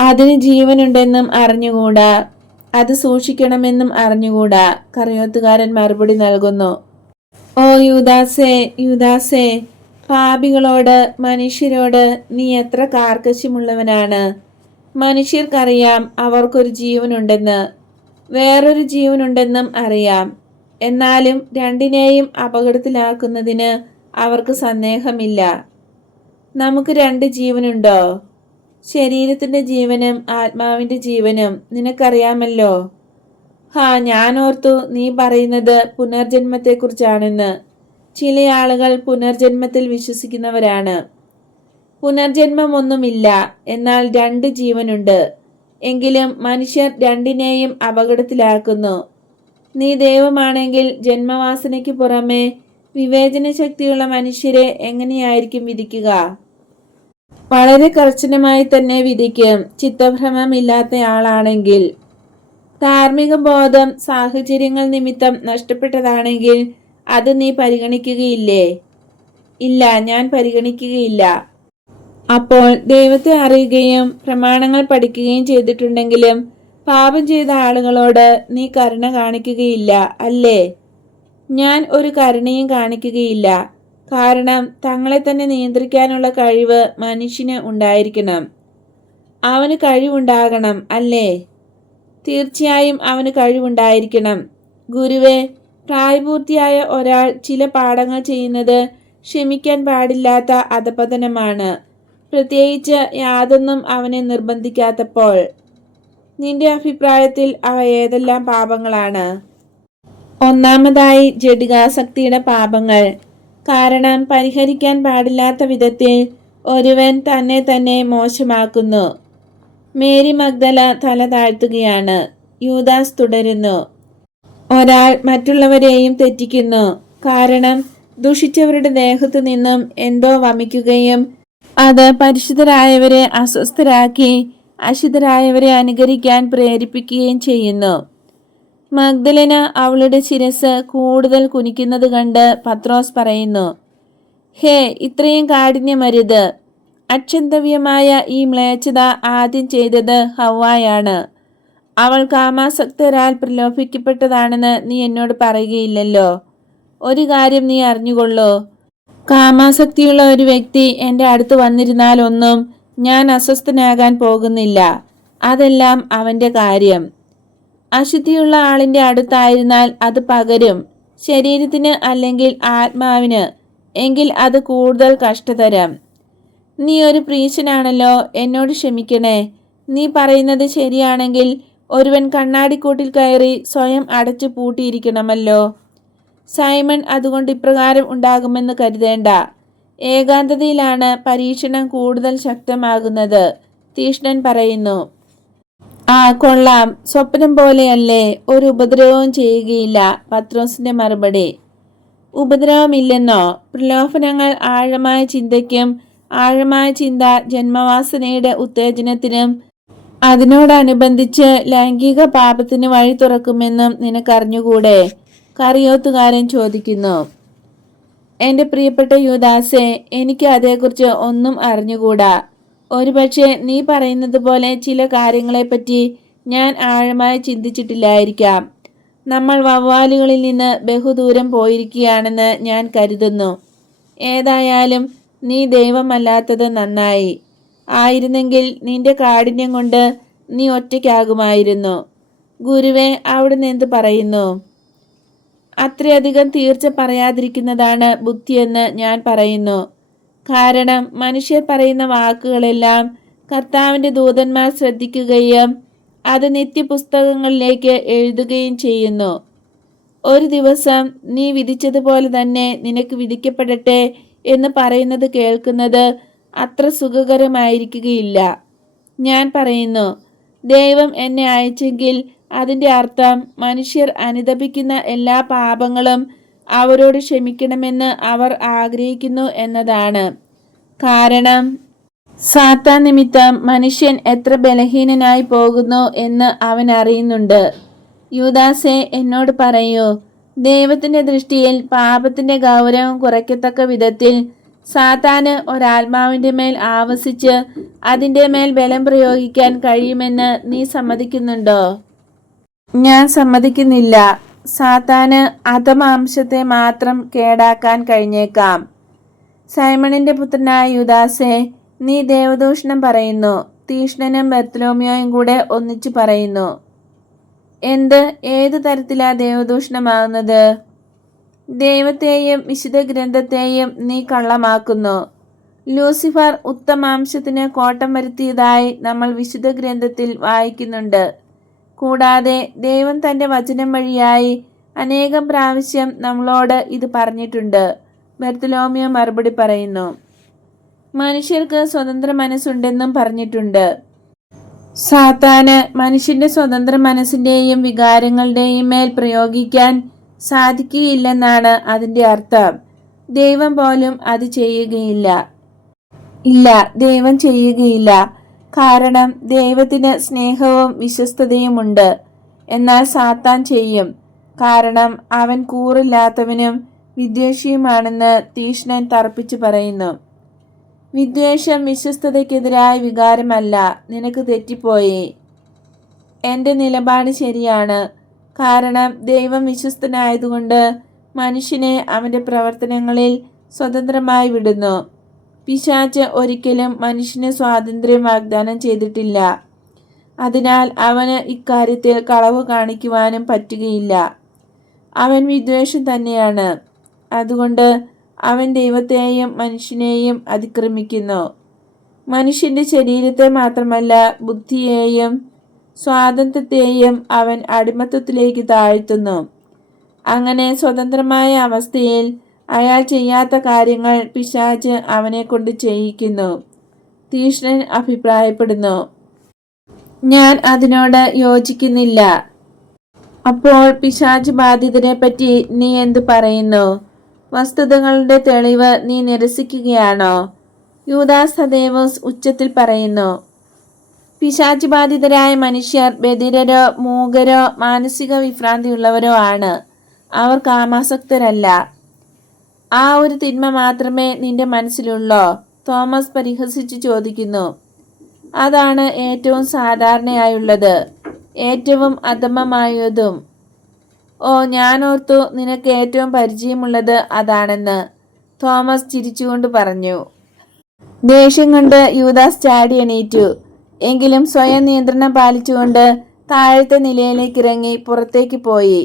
അതിന് ജീവനുണ്ടെന്നും അറിഞ്ഞുകൂടാ, അത് സൂക്ഷിക്കണമെന്നും അറിഞ്ഞുകൂടാ, കറിയോത്തുകാരൻ മറുപടി നൽകുന്നു. ഓ യൂദാസേ, യൂദാസേ, പാപികളോട്, മനുഷ്യരോട് നീ എത്ര കാർക്കശ്യമുള്ളവനാണ്. മനുഷ്യർക്കറിയാം അവർക്കൊരു ജീവനുണ്ടെന്ന്, വേറൊരു ജീവനുണ്ടെന്നും അറിയാം. എന്നാലും രണ്ടിനെയും അപകടത്തിലാക്കുന്നതിന് അവർക്ക് സന്ദേഹമില്ല. നമുക്ക് രണ്ട് ജീവനുണ്ടോ? ശരീരത്തിന്റെ ജീവനും ആത്മാവിന്റെ ജീവനും നിനക്കറിയാമല്ലോ. ഞാൻ ഓർത്തു നീ പറയുന്നത് പുനർജന്മത്തെക്കുറിച്ചാണെന്ന്. ചില ആളുകൾ പുനർജന്മത്തിൽ വിശ്വസിക്കുന്നവരാണ്. പുനർജന്മമൊന്നുമില്ല, എന്നാൽ രണ്ട് ജീവനുണ്ട്. എങ്കിലും മനുഷ്യർ രണ്ടിനെയും അപകടത്തിലാക്കുന്നു. നീ ദൈവമാണെങ്കിൽ ജന്മവാസനയ്ക്ക് പുറമെ വിവേചന ശക്തിയുള്ള മനുഷ്യരെ എങ്ങനെയായിരിക്കും വിധിക്കുക? വളരെ കർശനമായി തന്നെ വിധിക്കും, ചിത്തഭ്രമമില്ലാത്തയാളാണെങ്കിൽ. ധാർമ്മിക ബോധം സാഹചര്യങ്ങൾ നിമിത്തം നഷ്ടപ്പെട്ടതാണെങ്കിൽ അത് നീ പരിഗണിക്കുകയില്ലേ? ഇല്ല, ഞാൻ പരിഗണിക്കുകയില്ല. അപ്പോൾ ദൈവത്തെ അറിയുകയും പ്രമാണങ്ങൾ പഠിക്കുകയും ചെയ്തിട്ടുണ്ടെങ്കിലും പാപം ചെയ്ത ആളുകളോട് നീ കരുണ കാണിക്കുകയില്ല, അല്ലേ? ഞാൻ ഒരു കരുണയും കാണിക്കുകയില്ല. കാരണം തങ്ങളെ തന്നെ നിയന്ത്രിക്കാനുള്ള കഴിവ് മനുഷ്യന് ഉണ്ടായിരിക്കണം. അവന് കഴിവുണ്ടാകണം, അല്ലേ? തീർച്ചയായും അവന് കഴിവുണ്ടായിരിക്കണം. ഗുരുവേ, പ്രായപൂർത്തിയായ ഒരാൾ ചില പാഠങ്ങൾ ചെയ്യുന്നത് ക്ഷമിക്കാൻ പാടില്ലാത്ത അധപതനമാണ്, പ്രത്യേകിച്ച് യാതൊന്നും അവനെ നിർബന്ധിക്കാത്തപ്പോൾ. നിന്റെ അഭിപ്രായത്തിൽ അവ ഏതെല്ലാം പാപങ്ങളാണ്? ഒന്നാമതായി ജഡികാസക്തിയുടെ പാപങ്ങൾ. കാരണം പരിഹരിക്കാൻ പാടില്ലാത്ത വിധത്തിൽ ഒരുവൻ തന്നെ തന്നെ മോശമാക്കുന്നു. മേരി മഗ്ദല തല താഴ്ത്തുകയാണ്. യൂദാസ് തുടരുന്നു. ഒരാൾ മറ്റുള്ളവരെയും തെറ്റിക്കുന്നു. കാരണം ദുഷിച്ചവരുടെ ദേഹത്തു നിന്നും എന്തോ വമിക്കുകയും അത് പരിശുദ്ധരായവരെ അസ്വസ്ഥരാക്കി അശുദ്ധരായവരെ അനുകരിക്കാൻ പ്രേരിപ്പിക്കുകയും ചെയ്യുന്നു. മഗ്ദലന അവളുടെ ശിരസ് കൂടുതൽ കുനിക്കുന്നത് കണ്ട് പത്രോസ് പറയുന്നു, ഹേ, ഇത്രയും കാഠിന്യമരുത്. അക്ഷന്തവ്യമായ ഈ മ്ലേച്ഛത ആദ്യം ചെയ്തത് ഹവ്വായാണ്. അവൾ കാമാസക്തരാൽ പ്രലോഭിക്കപ്പെട്ടതാണെന്ന് നീ എന്നോട് പറയുകയില്ലല്ലോ. ഒരു കാര്യം നീ അറിഞ്ഞുകൊള്ളൂ, കാമാസക്തിയുള്ള ഒരു വ്യക്തി എൻ്റെ അടുത്ത് വന്നിരുന്നാലൊന്നും ഞാൻ അസ്വസ്ഥനാകാൻ പോകുന്നില്ല. അതെല്ലാം അവൻ്റെ കാര്യം. അശുദ്ധിയുള്ള ആളിൻ്റെ അടുത്തായിരുന്നാൽ അത് പകരും, ശരീരത്തിന് അല്ലെങ്കിൽ ആത്മാവിന്, എങ്കിൽ അത് കൂടുതൽ കഷ്ടതരം. നീ ഒരു പ്രീശനാണല്ലോ, എന്നോട് ക്ഷമിക്കണേ. നീ പറയുന്നത് ശരിയാണെങ്കിൽ ഒരുവൻ കണ്ണാടിക്കൂട്ടിൽ കയറി സ്വയം അടച്ചു പൂട്ടിയിരിക്കണമല്ലോ. സൈമൺ അതുകൊണ്ട് ഇപ്രകാരം ഉണ്ടാകുമെന്ന് കരുതേണ്ട. ഏകാന്തതയിലാണ് പരീക്ഷണം കൂടുതൽ ശക്തമാകുന്നത്, തീഷ്ണൻ പറയുന്നു. കൊള്ളാം, സ്വപ്നം പോലെയല്ലേ, ഒരു ഉപദ്രവവും ചെയ്യുകയില്ല, പത്രോസിന്റെ മറുപടി. ഉപദ്രവമില്ലെന്നോ? പ്രലോഭനങ്ങൾ ആഴമായ ചിന്തയ്ക്കും ആഴമായ ചിന്ത ജന്മവാസനയുടെ ഉത്തേജനത്തിനും അതിനോടനുബന്ധിച്ച് ലൈംഗിക പാപത്തിന് വഴി തുറക്കുമെന്നും നിനക്കറിഞ്ഞുകൂടെ? കറിയോത്തുകാരൻ ചോദിക്കുന്നു. എൻ്റെ പ്രിയപ്പെട്ട യൂദാസേ, എനിക്ക് അതേക്കുറിച്ച് ഒന്നും അറിഞ്ഞുകൂടാ. ഒരുപക്ഷെ നീ പറയുന്നത് പോലെ ചില കാര്യങ്ങളെപ്പറ്റി ഞാൻ ആഴമായി ചിന്തിച്ചിട്ടില്ലായിരിക്കാം. നമ്മൾ വവ്വാലുകളിൽ നിന്ന് ബഹുദൂരം പോയിരിക്കുകയാണെന്ന് ഞാൻ കരുതുന്നു. ഏതായാലും നീ ദൈവമല്ലാത്തത് നന്നായി. ആയിരുന്നെങ്കിൽ നിന്റെ കാഠിന്യം കൊണ്ട് നീ ഒറ്റയ്ക്കാകുമായിരുന്നു. ഗുരുവേ, അവിടുന്ന് എന്ത് പറയുന്നു? അത്രയധികം തീർച്ച പറയാതിരിക്കുന്നതാണ് ബുദ്ധിയെന്ന് ഞാൻ പറയുന്നു. കാരണം മനുഷ്യർ പറയുന്ന വാക്കുകളെല്ലാം കർത്താവിൻ്റെ ദൂതന്മാർ ശ്രദ്ധിക്കുകയും അത് നിത്യപുസ്തകങ്ങളിലേക്ക് എഴുതുകയും ചെയ്യുന്നു. ഒരു ദിവസം നീ വിധിച്ചതുപോലെ തന്നെ നിനക്ക് വിധിക്കപ്പെടട്ടെ എന്ന് പറയുന്നത് കേൾക്കുന്നത് അത്ര സുഖകരമായിരിക്കുകയില്ല. ഞാൻ പറയുന്നു, ദൈവം എന്നെ അയച്ചെങ്കിൽ അതിൻ്റെ അർത്ഥം മനുഷ്യർ അനുതപിക്കുന്ന എല്ലാ പാപങ്ങളും അവരോട് ക്ഷമിക്കണമെന്ന് അവർ ആഗ്രഹിക്കുന്നു എന്നതാണ്. കാരണം സാത്താൻ നിമിത്തം മനുഷ്യൻ എത്ര ബലഹീനനായി പോകുന്നു എന്ന് അവൻ അറിയുന്നുണ്ട്. യൂദാസേ, എന്നോട് പറയൂ, ദൈവത്തിന്റെ ദൃഷ്ടിയിൽ പാപത്തിന്റെ ഗൗരവം കുറയ്ക്കത്തക്ക വിധത്തിൽ സാത്താന് ഒരാത്മാവിന്റെ മേൽ ആവസിച്ച് അതിന്റെ മേൽ ബലം പ്രയോഗിക്കാൻ കഴിയുമെന്ന് നീ സമ്മതിക്കുന്നുണ്ടോ? ഞാൻ സമ്മതിക്കുന്നില്ല. സാത്താന് അധമാംശത്തെ മാത്രം കേടാക്കാൻ കഴിഞ്ഞേക്കാം. സൈമണിന്റെ പുത്രനായ യൂദാസേ, നീ ദേവദൂഷണം പറയുന്നു. തീഷ്ണനും ബർത്തലോമ്യോയും കൂടെ ഒന്നിച്ചു പറയുന്നു. ഏത് തരത്തിലാ ദേവദൂഷണമാകുന്നത്? ദൈവത്തെയും വിശുദ്ധ ഗ്രന്ഥത്തെയും നീ കള്ളമാക്കുന്നു. ലൂസിഫർ ഉത്തമാംശത്തിന് കോട്ടം വരുത്തിയതായി നമ്മൾ വിശുദ്ധ ഗ്രന്ഥത്തിൽ വായിക്കുന്നുണ്ട്. കൂടാതെ ദൈവം തന്റെ വചനം വഴിയായി അനേകം പ്രാവശ്യം നമ്മളോട് ഇത് പറഞ്ഞിട്ടുണ്ട്. ബർത്തലോമ്യോ മറുപടി പറയുന്നു. മനുഷ്യർക്ക് സ്വതന്ത്ര മനസ്സുണ്ടെന്നും പറഞ്ഞിട്ടുണ്ട്. സാത്താന് മനുഷ്യന്റെ സ്വതന്ത്ര മനസ്സിന്റെയും വികാരങ്ങളുടെയും മേൽ പ്രയോഗിക്കാൻ സാധിക്കുകയില്ലെന്നാണ് അതിന്റെ അർത്ഥം. ദൈവം പോലും അത് ചെയ്യുകയില്ല. ഇല്ല, ദൈവം ചെയ്യുകയില്ല. കാരണം ദൈവത്തിന് സ്നേഹവും വിശ്വസ്തതയുമുണ്ട്. എന്നാൽ സാത്താൻ ചെയ്യും. കാരണം അവൻ കൂറില്ലാത്തവനും വിദ്വേഷിയുമാണെന്ന് തീഷ്ണൻ തർപ്പിച്ചു പറയുന്നു. വിദ്വേഷം വിശ്വസ്തതയ്ക്കെതിരായ വികാരമല്ല. നിനക്ക് തെറ്റിപ്പോയി. എൻ്റെ നിലപാട് ശരിയാണ്. കാരണം ദൈവം വിശ്വസ്തനായതുകൊണ്ട് മനുഷ്യനെ അവൻ്റെ പ്രവർത്തനങ്ങളിൽ സ്വതന്ത്രമായി വിടുന്നു. പിശാച് ഒരിക്കലും മനുഷ്യന് സ്വാതന്ത്ര്യം വാഗ്ദാനം ചെയ്തിട്ടില്ല. അതിനാൽ അവന് ഇക്കാര്യത്തിൽ കളവ് കാണിക്കുവാനും പറ്റുകയില്ല. അവൻ വിദ്വേഷം തന്നെയാണ്. അതുകൊണ്ട് അവൻ ദൈവത്തെയും മനുഷ്യനെയും അതിക്രമിക്കുന്നു. മനുഷ്യന്റെ ശരീരത്തെ മാത്രമല്ല, ബുദ്ധിയെയും സ്വാതന്ത്ര്യത്തെയും അവൻ അടിമത്തത്തിലേക്ക് താഴ്ത്തുന്നു. അങ്ങനെ സ്വതന്ത്രമായ അവസ്ഥയിൽ അയാൾ ചെയ്യാത്ത കാര്യങ്ങൾ പിശാച് അവനെ കൊണ്ട് ചെയ്യിക്കുന്നു. തീഷ്ണൻ അഭിപ്രായപ്പെടുന്നു. ഞാൻ അതിനോട് യോജിക്കുന്നില്ല. അപ്പോൾ പിശാച് ബാധിതരെ പറ്റി നീ എന്തു പറയുന്നു? വസ്തുതകളുടെ തെളിവ് നീ നിരസിക്കുകയാണോ? യൂദാസ് തദേവോസ് ഉച്ചത്തിൽ പറയുന്നു. പിശാച് ബാധിതരായ മനുഷ്യർ ബധിരരോ മൂകരോ മാനസിക വിഭ്രാന്തിയുള്ളവരോ ആണ്. അവർ കാമാസക്തരല്ല. ആ ഒരു തിന്മ മാത്രമേ നിന്റെ മനസ്സിലുള്ളോ? തോമസ് പരിഹസിച്ച് ചോദിക്കുന്നു. അതാണ് ഏറ്റവും സാധാരണയായുള്ളത്, ഏറ്റവും അധമമായതും. ഓ, ഞാനോർത്തു നിനക്ക് ഏറ്റവും പരിചയമുള്ളത് അതാണെന്ന്. തോമസ് ചിരിച്ചുകൊണ്ട് പറഞ്ഞു. ദേഷ്യം കൊണ്ട് യൂദാസ് ചാടി എണീറ്റു. എങ്കിലും സ്വയം നിയന്ത്രണം പാലിച്ചുകൊണ്ട് താഴത്തെ നിലയിലേക്ക് ഇറങ്ങി പുറത്തേക്ക് പോയി.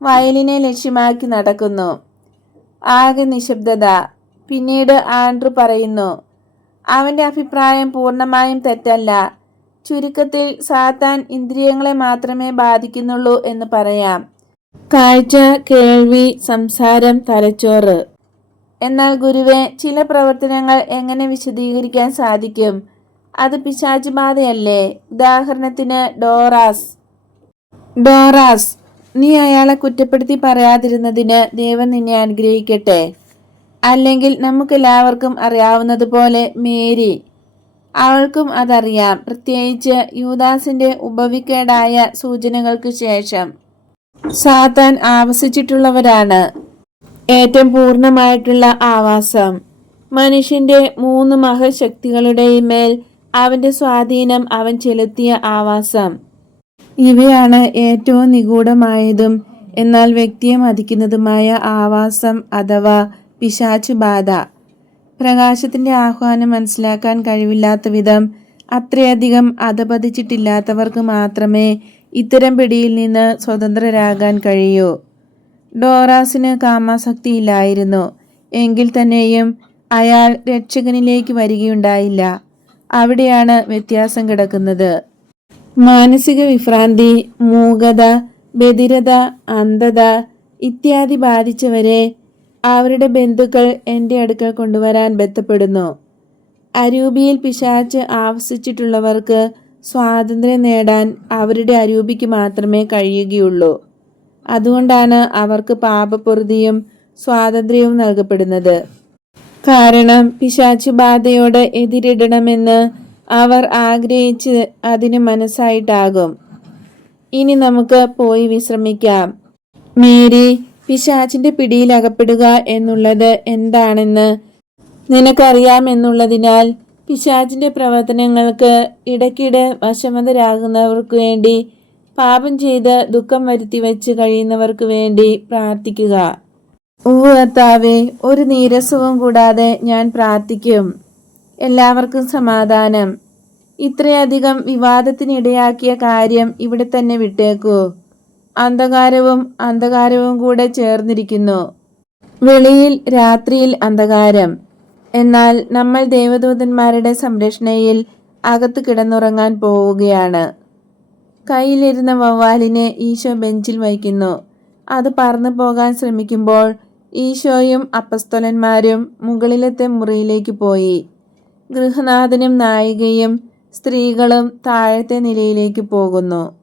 വയലിനെ ലക്ഷ്യമാക്കി നടക്കുന്നു. ആകെ നിശബ്ദത. പിന്നീട് ആൻഡ്രു പറയുന്നു. അവന്റെ അഭിപ്രായം പൂർണ്ണമായും തെറ്റല്ല. ചുരുക്കത്തിൽ സാത്താൻ ഇന്ദ്രിയങ്ങളെ മാത്രമേ ബാധിക്കുന്നുള്ളൂ എന്ന് പറയാം. കാഴ്ച, കേൾവി, സംസാരം, തലച്ചോറ്. എന്നാൽ ഗുരുവെ, ചില പ്രവർത്തനങ്ങൾ എങ്ങനെ വിശദീകരിക്കാൻ സാധിക്കും? അത് പിശാച് ബാധയല്ലേ? ഉദാഹരണത്തിന് ഡോറാസ്. നീ അയാളെ കുറ്റപ്പെടുത്തി പറയാതിരുന്നതിന് ദൈവം നിന്നെ അനുഗ്രഹിക്കട്ടെ. അല്ലെങ്കിൽ നമുക്കെല്ലാവർക്കും അറിയാവുന്നതുപോലെ മേരി, അവൾക്കും അതറിയാം, പ്രത്യേകിച്ച് യൂദാസിന്റെ ഉപവിക്കേടായ സൂചനകൾക്ക് ശേഷം. സാത്താൻ ആവസിച്ചിട്ടുള്ളവരാണ് ഏറ്റവും പൂർണ്ണമായിട്ടുള്ള ആവാസം. മനുഷ്യന്റെ 3 മഹശക്തികളുടെയും മേൽ അവന്റെ സ്വാധീനം അവൻ ചെലുത്തിയ ആവാസം. ഇവയാണ് ഏറ്റവും നിഗൂഢമായതും എന്നാൽ വ്യക്തിയെ മതിക്കുന്നതുമായ ആവാസം അഥവാ പിശാചു ബാധ. പ്രകാശത്തിന്റെ ആഹ്വാനം മനസ്സിലാക്കാൻ കഴിവില്ലാത്ത വിധം അത്രയധികം അധപതിച്ചിട്ടില്ലാത്തവർക്ക് മാത്രമേ ഇത്തരം പിടിയിൽ നിന്ന് സ്വതന്ത്രരാകാൻ കഴിയൂ. ഡോറാസിന് കാമാസക്തിയില്ലായിരുന്നു. എങ്കിൽ തന്നെയും അയാൾ രക്ഷകനിലേക്ക് വരികയുണ്ടായില്ല. അവിടെയാണ് വ്യത്യാസം കിടക്കുന്നത്. മാനസിക വിഭ്രാന്തി, മൂകത, ബധിരത, അന്ധത ഇത്യാദി ബാധിച്ചവരെ അവരുടെ ബന്ധുക്കൾ എൻ്റെ അടുക്കൽ കൊണ്ടുവരാൻ ബന്ധപ്പെടുന്നു. അരൂപിയിൽ പിശാച് ആവസിച്ചിട്ടുള്ളവർക്ക് സ്വാതന്ത്ര്യം നേടാൻ അവരുടെ അരൂപിക്ക് മാത്രമേ കഴിയുകയുള്ളൂ. അതുകൊണ്ടാണ് അവർക്ക് പാപപ്പൊറുതിയും സ്വാതന്ത്ര്യവും നൽകപ്പെടുന്നത്. കാരണം പിശാച് ബാധയോട് എതിരിടണമെന്ന് അവർ ആഗ്രഹിച്ച് അതിന് മനസ്സായിട്ടാകും. ഇനി നമുക്ക് പോയി വിശ്രമിക്കാം. മേരി, പിശാചിന്റെ പിടിയിൽ അകപ്പെടുക എന്നുള്ളത് എന്താണെന്ന് നിനക്കറിയാമെന്നുള്ളതിനാൽ പിശാചിന്റെ പ്രവർത്തനങ്ങൾക്ക് ഇടയ്ക്കിടെ വശംവദരാകുന്നവർക്ക് വേണ്ടി, പാപം ചെയ്ത് ദുഃഖം വരുത്തി വച്ച് കഴിയുന്നവർക്ക് വേണ്ടി പ്രാർത്ഥിക്കുക. ഉവ്വ് കർത്താവേ, ഒരു നീരസവും കൂടാതെ ഞാൻ പ്രാർത്ഥിക്കും. എല്ലാവർക്കും സമാധാനം. ഇത്രയധികം വിവാദത്തിനിടയാക്കിയ കാര്യം ഇവിടെ തന്നെ വിട്ടേക്കൂ. അന്ധകാരവും കൂടെ ചേർന്നിരിക്കുന്നു. വെളിയിൽ രാത്രിയിൽ അന്ധകാരം. എന്നാൽ നമ്മൾ ദേവദൂതന്മാരുടെ സംരക്ഷണയിൽ അകത്ത് കിടന്നുറങ്ങാൻ പോവുകയാണ്. കയ്യിലിരുന്ന വവ്വാലിനെ ഈശോ ബെഞ്ചിൽ വയ്ക്കുന്നു. അത് പറന്നു പോകാൻ ശ്രമിക്കുമ്പോൾ ഈശോയും അപ്പസ്തോലന്മാരും മുകളിലത്തെ മുറിയിലേക്ക് പോയി. ഗൃഹനാഥനും നായികയും സ്ത്രീകളും താഴത്തെ നിലയിലേക്ക് പോകുന്നു.